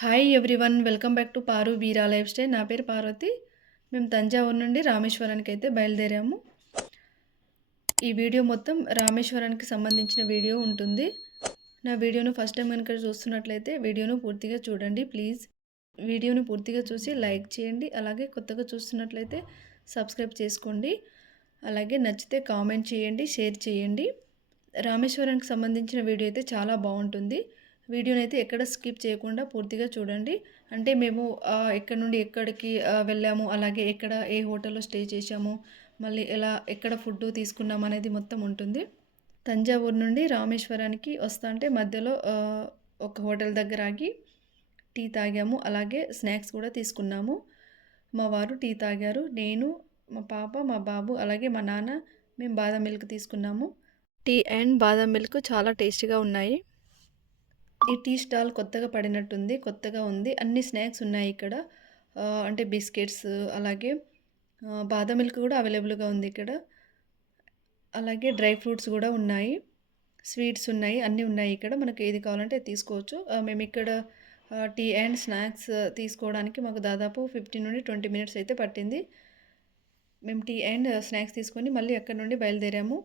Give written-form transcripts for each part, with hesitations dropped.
Hi everyone, welcome back to Paru Veera life style. నా పేరు పార్వతి. మేము తంజావూరు నుండి రామేశ్వరానికి అయితే బయలుదేరాము. ఈ వీడియో మొత్తం రామేశ్వరానికి సంబంధించిన వీడియో ఉంటుంది. నా వీడియోను ఫస్ట్ టైం కనుక చూస్తున్నట్లయితే వీడియోను పూర్తిగా చూడండి ప్లీజ్. వీడియోను పూర్తిగా చూసి లైక్ చేయండి. అలాగే కొత్తగా చూస్తున్నట్లయితే సబ్స్క్రైబ్ చేసుకోండి. అలాగే నచ్చితే కామెంట్ చేయండి, షేర్ చేయండి. రామేశ్వరానికి సంబంధించిన వీడియో అయితే చాలా బాగుంటుంది. వీడియోని అయితే ఎక్కడ స్కిప్ చేయకుండా పూర్తిగా చూడండి. అంటే మేము ఎక్కడి నుండి ఎక్కడికి వెళ్ళాము, అలాగే ఏ హోటల్లో స్టే చేశాము, మళ్ళీ ఎక్కడ ఫుడ్ తీసుకున్నాము అనేది మొత్తం ఉంటుంది. తంజావూరు నుండి రామేశ్వరానికి వస్తా అంటే మధ్యలో ఒక హోటల్ దగ్గర ఆగి టీ తాగాము. అలాగే స్నాక్స్ కూడా తీసుకున్నాము. మా వారు టీ తాగారు. నేను, మా పాప, మా బాబు, అలాగే మా నాన్న మేము బాదం మిల్క్ తీసుకున్నాము. టీ అండ్ బాదం మిల్క్ చాలా టేస్టీగా ఉన్నాయి. ఈ టీ స్టాల్ కొత్తగా పడినట్టుంది, కొత్తగా ఉంది. అన్ని స్నాక్స్ ఉన్నాయి ఇక్కడ. అంటే బిస్కెట్స్, అలాగే బాదం మిల్క్ కూడా అవైలబుల్గా ఉంది ఇక్కడ. అలాగే డ్రై ఫ్రూట్స్ కూడా ఉన్నాయి, స్వీట్స్ ఉన్నాయి, అన్నీ ఉన్నాయి ఇక్కడ. మనకు ఏది కావాలంటే తీసుకోవచ్చు. మేము ఇక్కడ టీ అండ్ స్నాక్స్ తీసుకోవడానికి మాకు దాదాపు 15 నుండి 20 మినిట్స్ అయితే పట్టింది. మేము టీ అండ్ స్నాక్స్ తీసుకొని మళ్ళీ అక్కడ నుండి బయలుదేరాము.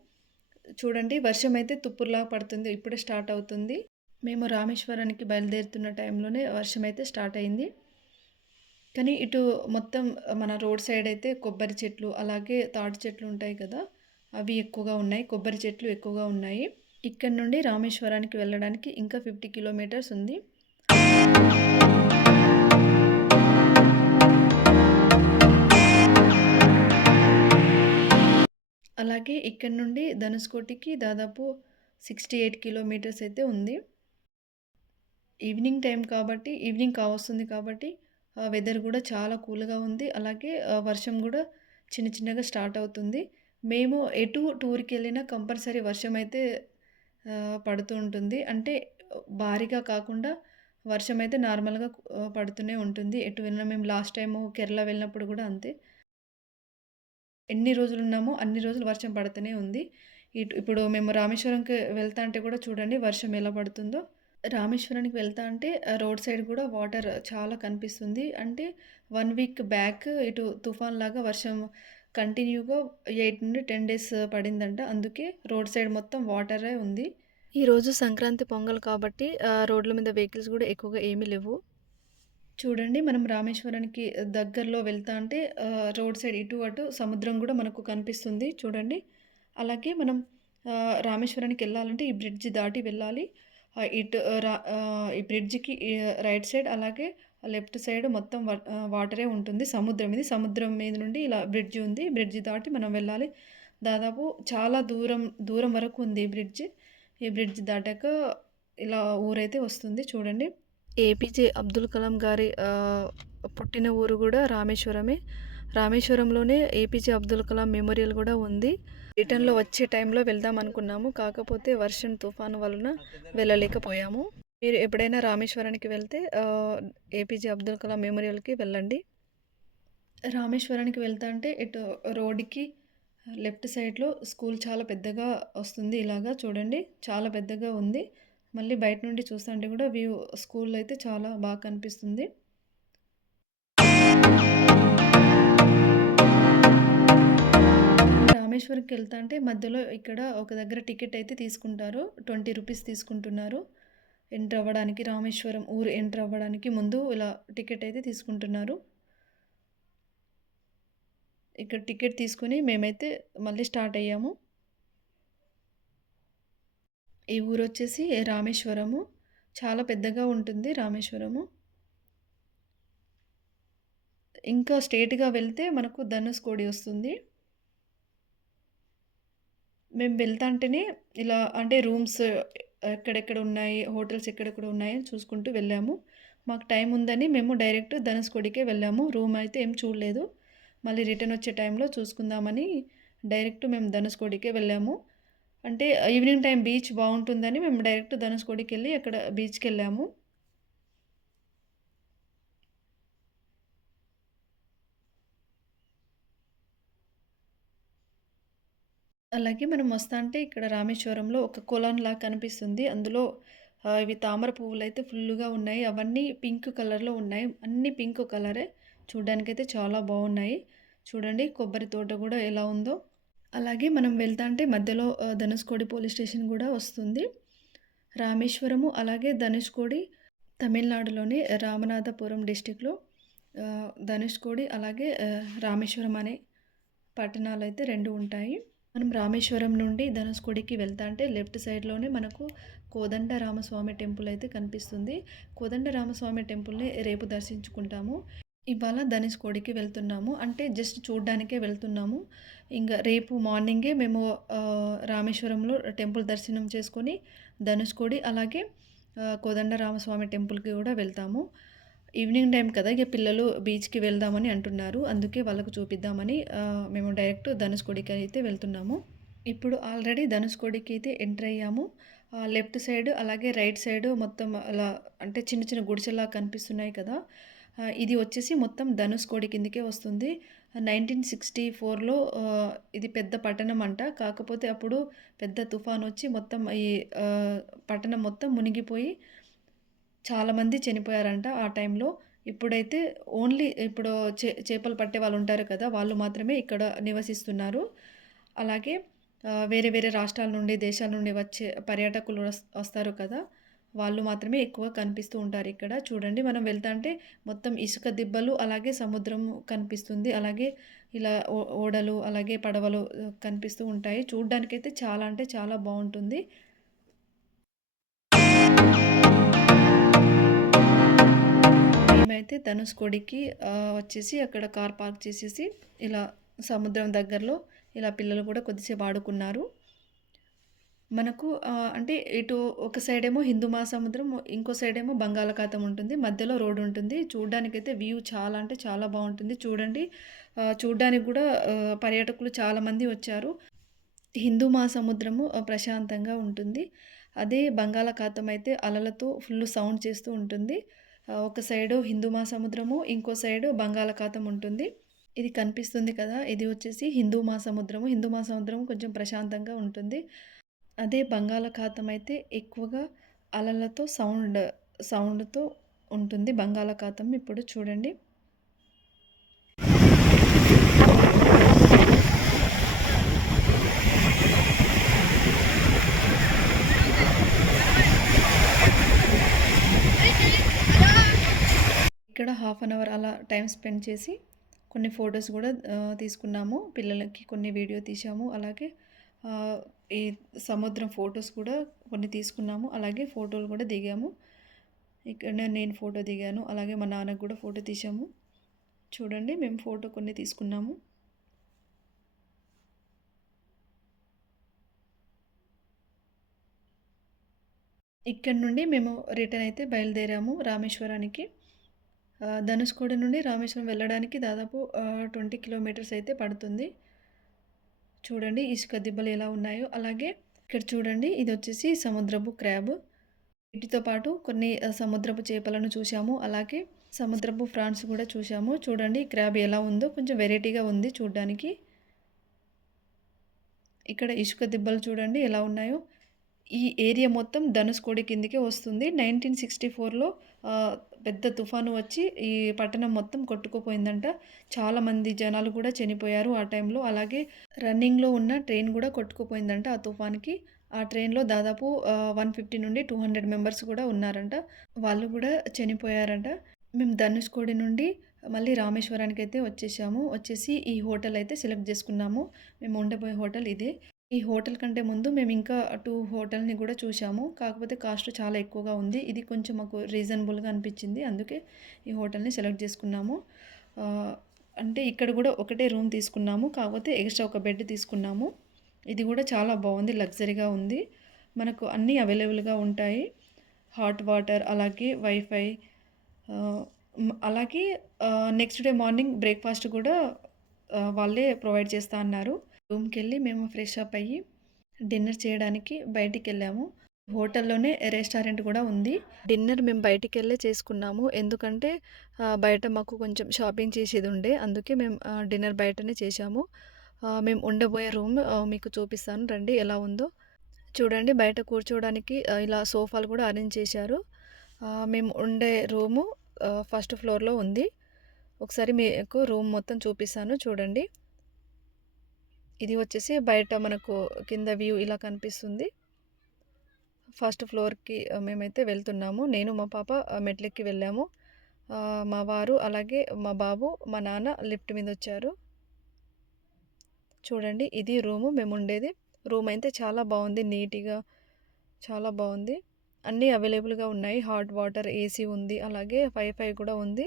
చూడండి, వర్షం అయితే తుప్పుర్లా పడుతుంది, ఇప్పుడే స్టార్ట్ అవుతుంది. మేము రామేశ్వరానికి బయలుదేరుతున్న టైంలోనే వర్షం అయితే స్టార్ట్ అయింది. కానీ ఇటు మొత్తం మన రోడ్ సైడ్ అయితే కొబ్బరి చెట్లు, అలాగే తాటి చెట్లు ఉంటాయి కదా, అవి ఎక్కువగా ఉన్నాయి. కొబ్బరి చెట్లు ఎక్కువగా ఉన్నాయి. ఇక్కడ నుండి రామేశ్వరానికి వెళ్ళడానికి ఇంకా 50 కిలోమీటర్స్ ఉంది. అలాగే ఇక్కడ నుండి ధనుష్కోటికి దాదాపు 68 కిలోమీటర్స్ అయితే ఉంది. ఈవినింగ్ టైం కాబట్టి, ఈవినింగ్ కావస్తుంది కాబట్టి వెదర్ కూడా చాలా కూల్గా ఉంది. అలాగే వర్షం కూడా చిన్న చిన్నగా స్టార్ట్ అవుతుంది. మేము ఎటు టూర్కి వెళ్ళినా కంపల్సరీ వర్షం అయితే పడుతూ ఉంటుంది. అంటే భారీగా కాకుండా వర్షం అయితే నార్మల్గా పడుతూనే ఉంటుంది ఎటు వెళ్ళినా. మేము లాస్ట్ టైము కేరళ వెళ్ళినప్పుడు కూడా అంతే. ఎన్ని రోజులు ఉన్నామో అన్ని రోజులు వర్షం పడుతూనే ఉంది. ఇప్పుడు మేము రామేశ్వరంకి వెళ్తా అంటే కూడా చూడండి వర్షం ఎలా పడుతుందో. రామేశ్వరానికి వెళ్తా అంటే రోడ్ సైడ్ కూడా వాటర్ చాలా కనిపిస్తుంది. అంటే 1 వీక్ బ్యాక్ ఇటు తుఫాన్ లాగా వర్షం కంటిన్యూగా 8 నుండి 10 డేస్ పడిందంట. అందుకే రోడ్ సైడ్ మొత్తం వాటరే ఉంది. ఈరోజు సంక్రాంతి పొంగల్ కాబట్టి రోడ్ల మీద వెహికల్స్ కూడా ఎక్కువగా ఏమీ లేవు. చూడండి, మనం రామేశ్వరానికి దగ్గరలో వెళ్తా అంటే రోడ్ సైడ్ ఇటు అటు సముద్రం కూడా మనకు కనిపిస్తుంది చూడండి. అలాగే మనం రామేశ్వరానికి వెళ్ళాలంటే ఈ బ్రిడ్జ్ దాటి వెళ్ళాలి. ఈ బ్రిడ్జికి రైట్ సైడ్, అలాగే లెఫ్ట్ సైడ్ మొత్తం వాటరే ఉంటుంది. సముద్రం ఇది. సముద్రం మీద నుండి ఇలా బ్రిడ్జి ఉంది. బ్రిడ్జి దాటి మనం వెళ్ళాలి. దాదాపు చాలా దూరం వరకు ఉంది ఈ బ్రిడ్జి. ఈ బ్రిడ్జ్ దాటాక ఇలా ఊరైతే వస్తుంది చూడండి. ఏపీజే అబ్దుల్ కలాం గారి పుట్టిన ఊరు కూడా రామేశ్వరమే. రామేశ్వరంలోనే ఏపీజే అబ్దుల్ కలాం మెమోరియల్ కూడా ఉంది. రిటర్న్లో వచ్చే టైంలో వెళ్దాం అనుకున్నాము, కాకపోతే వర్షం తుఫాను వలన వెళ్ళలేకపోయాము. మీరు ఎప్పుడైనా రామేశ్వరానికి వెళ్తే ఏపీజే అబ్దుల్ కలాం మెమోరియల్కి వెళ్ళండి. రామేశ్వరానికి వెళ్తా అంటే ఇటు రోడ్డుకి లెఫ్ట్ సైడ్లో స్కూల్ చాలా పెద్దగా వస్తుంది. ఇలాగా చూడండి, చాలా పెద్దగా ఉంది. మళ్ళీ బయట నుండి చూస్తుంటే కూడా వ్యూ స్కూల్ అయితే చాలా బాగా కనిపిస్తుంది. రామేశ్వరంకి వెళ్తా అంటే మధ్యలో ఇక్కడ ఒక దగ్గర టికెట్ అయితే తీసుకుంటారు. 20 రూపీస్ తీసుకుంటున్నారు ఎంటర్ అవ్వడానికి. రామేశ్వరం ఊరు ఎంటర్ అవ్వడానికి ముందు ఇలా టికెట్ అయితే తీసుకుంటున్నారు. ఇక్కడ టికెట్ తీసుకుని మేమైతే మళ్ళీ స్టార్ట్ అయ్యాము. ఈ ఊరు వచ్చేసి రామేశ్వరము. చాలా పెద్దగా ఉంటుంది రామేశ్వరము. ఇంకా స్ట్రేట్గా వెళ్తే మనకు ధనుష్కోడి వస్తుంది. మేము వెళ్తా అంటేనే ఇలా అంటే రూమ్స్ ఎక్కడెక్కడ ఉన్నాయి, హోటల్స్ ఎక్కడెక్కడ ఉన్నాయని చూసుకుంటూ వెళ్ళాము. మాకు టైం ఉందని మేము డైరెక్ట్ ధనుష్కోడికే వెళ్ళాము. రూమ్ అయితే ఏం చూడలేదు. మళ్ళీ రిటర్న్ వచ్చే టైంలో చూసుకుందామని డైరెక్ట్ మేము ధనుష్కోడికే వెళ్ళాము. అంటే ఈవినింగ్ టైం బీచ్ బాగుంటుందని మేము డైరెక్ట్ ధనుష్కోడికి వెళ్ళి అక్కడ బీచ్కి వెళ్ళాము. అలాగే మనం వస్తా అంటే ఇక్కడ రామేశ్వరంలో ఒక కొలాన్ లాగా కనిపిస్తుంది. అందులో ఇవి తామర పువ్వులైతే ఫుల్లుగా ఉన్నాయి. అవన్నీ పింక్ కలర్‌లో ఉన్నాయి. అన్నీ పింక్ కలరే. చూడ్డానికైతే చాలా బావున్నాయి. చూడండి కొబ్బరి తోట గూడా ఎలా ఉందో. అలాగే మనం వెళ్తాంటే మధ్యలో ధనుష్కోడి పోలీస్ స్టేషన్ గూడా వస్తుంది. రామేశ్వరము అలాగే ధనుష్కోడి తమిళనాడులోని రామనాథపురం డిస్ట్రిక్ట్‌లో ధనుష్కోడి అలాగే రామేశ్వరం అనే పట్టణాలైతే 2 ఉంటాయి. మనం రామేశ్వరం నుండి ధనుష్కోడికి వెళ్తాంటే లెఫ్ట్ సైడ్‌లోనే మనకు కోదండరామస్వామి టెంపుల్ అయితే కనిపిస్తుంది. కోదండరామస్వామి టెంపుల్‌ని రేపు దర్శించుకుంటాము. ఇవాళ ధనుష్కోడికి వెళ్తున్నాము. అంటే జస్ట్ చూడ్డానికే వెళ్తున్నాము. ఇంగ రేపు మార్నింగే మేము రామేశ్వరంలో టెంపుల్ దర్శనం చేసుకొని ధనుష్కోడి అలాగే కోదండరామస్వామి టెంపుల్‌కి గూడా వెళ్తాము. ఈవినింగ్ టైం కదా! ఇగ పిల్లలు బీచ్‌కి వెళ్దామని అంటున్నారు. అందుకే వాళ్ళకు చూపిద్దామని మేము డైరెక్ట్ ధనుష్కోడికి అయితే వెళ్తున్నాము. ఇప్పుడు ఆల్రెడీ ధనుష్కోడికి అయితే ఎంటర్ అయ్యాము. లెఫ్ట్ సైడ్ అలాగే రైట్ సైడ్ మొత్తం అలా అంటే చిన్న చిన్న గుడిసెలా కనిపిస్తున్నాయి కదా! ఇది వచ్చేసి మొత్తం ధనుష్కోడి కిందకే వస్తుంది. 1964లో ఇది పెద్ద పట్టణం అంట. కాకపోతే అప్పుడు పెద్ద తుఫానొచ్చి మొత్తం ఈ పట్టణం మొత్తం మునిగిపోయి చాలామంది చనిపోయారంట ఆ టైంలో. ఇప్పుడైతే ఓన్లీ ఇప్పుడు చేపలు పట్టే వాళ్ళుంటారు కదా! వాళ్ళు మాత్రమే ఇక్కడ నివసిస్తున్నారు. అలాగే వేరే వేరే రాష్ట్రాల నుండి, దేశాల నుండి వచ్చే పర్యాటకులు వస్తారు కదా! వాళ్ళు మాత్రమే ఎక్కువ కనిపిస్తూ ఉంటారిక్కడ. చూడండి మనం వెళ్తాంటే మొత్తం ఇసుక దిబ్బలు, అలాగే సముద్రం కనిపిస్తుంది. అలాగే ఇలా ఓడలు, అలాగే పడవలు కనిపిస్తూ ఉంటాయి. చూడ్డానికైతే చాలా అంటే చాలా బావుంటుంది. మేమైతే ధనుష్కోడికి వచ్చేసి అక్కడ కార్ పార్క్ చేసేసి ఇలా సముద్రం దగ్గరలో ఇలా పిల్లలు కూడా కొద్దిసేపు ఆడుకున్నారు. మనకు అంటే ఇటు ఒక సైడేమో హిందూ మహాసముద్రం, ఇంకో సైడేమో బంగాళాఖాతం ఉంటుంది. మధ్యలో రోడ్ ఉంటుంది. చూడ్డానికైతే వ్యూ చాలా అంటే చాలా బావుంటుంది. చూడండి చూడ్డానికి కూడా పర్యాటకులు చాలామంది వచ్చారు. హిందూ మహాసముద్రము ప్రశాంతంగా ఉంటుంది. అదే బంగాళాఖాతం అయితే అలలతో ఫుల్ సౌండ్ చేస్తూ ఉంటుంది. ఒక సైడు హిందూ మహాసముద్రము, ఇంకో సైడు బంగాళాఖాతం ఉంటుంది. ఇది కనిపిస్తుంది కదా! ఇది వచ్చేసి హిందూ మహాసముద్రము. హిందూ మహాసముద్రం కొంచెం ప్రశాంతంగా ఉంటుంది. అదే బంగాళాఖాతం అయితే ఎక్కువగా అలలతో సౌండ్‌తో ఉంటుంది బంగాళాఖాతం. ఇప్పుడు చూడండి. ఇక్కడ హాఫ్ అన్ అవర్ అలా టైం స్పెండ్ చేసి కొన్ని ఫొటోస్ కూడా తీసుకున్నాము. పిల్లలకి కొన్ని వీడియో తీసాము. అలాగే ఈ సముద్రం ఫొటోస్ కూడా కొన్ని తీసుకున్నాము. అలాగే ఫోటోలు కూడా దిగాము. ఇక్కడ నేను ఫోటో దిగాను. అలాగే మా నాన్నకు కూడా ఫోటో తీసాము. చూడండి మేము ఫోటో కొన్ని తీసుకున్నాము. ఇక్కడ నుండి మేము రిటర్న్ అయితే బయలుదేరాము రామేశ్వరానికి. ధనుష్కోడి నుండి రామేశ్వరం వెళ్ళడానికి దాదాపు 20 కిలోమీటర్స్ అయితే పడుతుంది. చూడండి ఇసుక దిబ్బలు ఎలా ఉన్నాయో. అలాగే ఇక్కడ చూడండి ఇది వచ్చేసి సముద్రపు క్రాబ్. వీటితో పాటు కొన్ని సముద్రపు చేపలను చూసాము. అలాగే సముద్రపు ప్రాన్స్ కూడా చూసాము. చూడండి క్రాబ్ ఎలా ఉందో కొంచెం వెరైటీగా ఉంది చూడ్డానికి. ఇక్కడ ఇసుక దిబ్బలు చూడండి ఎలా ఉన్నాయో. ఈ ఏరియా మొత్తం ధనుష్కోడి కిందకే వస్తుంది. 1964లో పెద్ద తుఫాను వచ్చి ఈ పట్టణం మొత్తం కొట్టుకుపోయిందంట. చాలామంది జనాలు కూడా చనిపోయారు ఆ టైంలో. అలాగే రన్నింగ్‌లో ఉన్న ట్రైన్ కూడా కొట్టుకుపోయిందంట ఆ తుఫాన్‌కి. ఆ ట్రైన్‌లో దాదాపు 150 నుండి 200 మెంబర్స్ కూడా ఉన్నారంట. వాళ్ళు కూడా చనిపోయారంట. మేము ధనుష్కోడి నుండి మళ్ళీ రామేశ్వరానికైతే వచ్చేసాము. వచ్చేసి ఈ హోటల్ అయితే సెలెక్ట్ చేసుకున్నాము. మేము ఉండబోయే హోటల్ ఇదే. ఈ హోటల్ కంటే ముందు మేము ఇంకా 2 హోటల్‌ని కూడా చూసాము. కాకపోతే కాస్ట్ చాలా ఎక్కువగా ఉంది. ఇది కొంచెం మాకు రీజనబుల్‌గా అనిపించింది. అందుకే ఈ హోటల్‌ని సెలెక్ట్ చేసుకున్నాము. అంటే ఇక్కడ కూడా ఒకటే రూమ్ తీసుకున్నాము. కాకపోతే ఎక్స్ట్రా ఒక బెడ్ తీసుకున్నాము. ఇది కూడా చాలా బాగుంది. లగ్జరీగా ఉంది. మనకు అన్నీ అవైలబుల్‌గా ఉంటాయి. హాట్ వాటర్ అలాగే వైఫై అలాగే నెక్స్ట్ డే మార్నింగ్ బ్రేక్‌ఫాస్ట్ కూడా వాళ్ళే ప్రొవైడ్ చేస్తా అన్నారు. రూమ్‌కెళ్ళి మేము ఫ్రెష్ అప్ అయ్యి డిన్నర్ చేయడానికి బయటికెళ్ళాము. హోటల్‌లోనే రెస్టారెంట్ కూడా ఉంది. డిన్నర్ మేము బయటికెళ్ళే చేసుకున్నాము. ఎందుకంటే బయట మాకు కొంచెం షాపింగ్ చేసేది ఉండే. అందుకే మేము డిన్నర్ బయటనే చేశాము. మేము ఉండబోయే రూమ్ మీకు చూపిస్తాను రండి ఎలా ఉందో. చూడండి బయట కూర్చోవడానికి ఇలా సోఫాలు కూడా అరేంజ్ చేశారు. మేము ఉండే రూము ఫస్ట్ ఫ్లోర్‌లో ఉంది. ఒకసారి మీకు రూమ్ మొత్తం చూపిస్తాను చూడండి. ఇది వచ్చేసి బయట మనకు కింద వ్యూ ఇలా కనిపిస్తుంది. ఫస్ట్ ఫ్లోర్‌కి మేమైతే వెళ్తున్నాము. నేను, మా పాప మెట్లెక్కి వెళ్ళాము. మా వారు, అలాగే మా బాబు, మా నాన్న లిఫ్ట్ మీదొచ్చారు. చూడండి ఇది రూము మేముండేది. రూమ్ అయితే చాలా బావుంది. నీట్‌గా చాలా బావుంది. అన్నీ అవైలబుల్‌గా ఉన్నాయి. హాట్ వాటర్, ఏసీ ఉంది. అలాగే వైఫై కూడా ఉంది.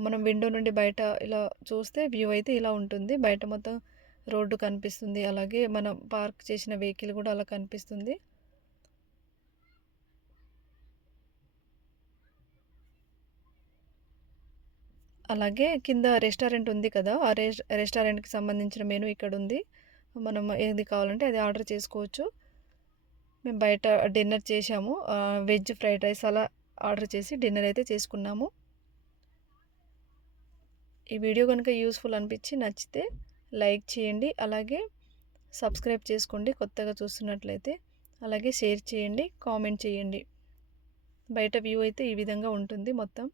మనం విండో నుండి బయట ఇలా చూస్తే వ్యూ అయితే ఇలా ఉంటుంది. బయట మొత్తం రోడ్డు కనిపిస్తుంది. అలాగే మనం పార్క్ చేసిన వెహికల్ కూడా అలా కనిపిస్తుంది. అలాగే కింద రెస్టారెంట్ ఉంది కదా! ఆ రెస్టారెంట్‌కి సంబంధించిన మెనూ ఇక్కడుంది. మనం ఏది కావాలంటే అది ఆర్డర్ చేసుకోవచ్చు. మేము బయట డిన్నర్ చేశాము. వెజ్ ఫ్రైడ్ రైస్ అలా ఆర్డర్ చేసి డిన్నర్ అయితే చేసుకున్నాము. ఈ వీడియో గనుక యూజ్‌ఫుల్ అనిపించి నచ్చితే లైక్ చేయండి. అలాగే సబ్స్క్రైబ్ చేసుకోండి కొత్తగా చూస్తున్నట్లయితే. అలాగే షేర్ చేయండి, కామెంట్ చేయండి. బయట వ్యూ అయితే ఈ విధంగా ఉంటుంది మొత్తం.